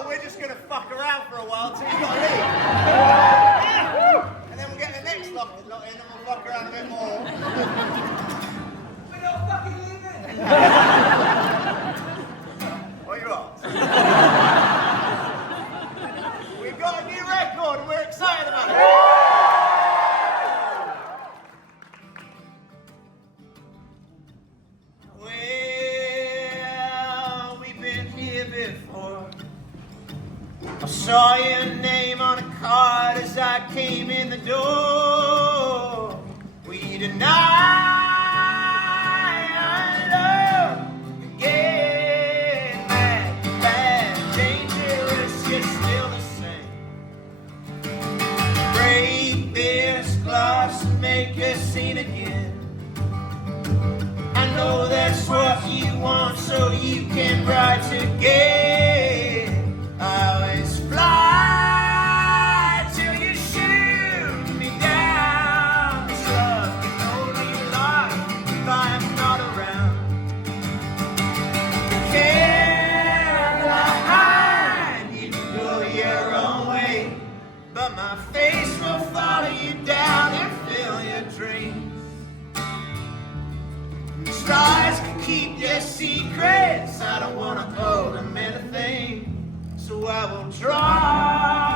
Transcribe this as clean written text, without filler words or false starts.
well, we're just going to fuck around for a while till you got to leave. And then we'll get the next lot in and we'll fuck around a bit more. We're not fucking leaving! What are you on? We've got a new record and we're excited about it. Well, we've been here before. I saw your name on a card as I came in the door. We deny our love. Get mad, bad, dangerous, yet still the same. Break this glass and make a scene again. I know that's what you want, so you can ride together. I always fly till you shoot me down. This love can only lie if I'm not around. Caroline, you can go your own way, but my face will follow you down and fill your dreams. Stars can keep their secrets. I don't want to owe them anything, so I will try.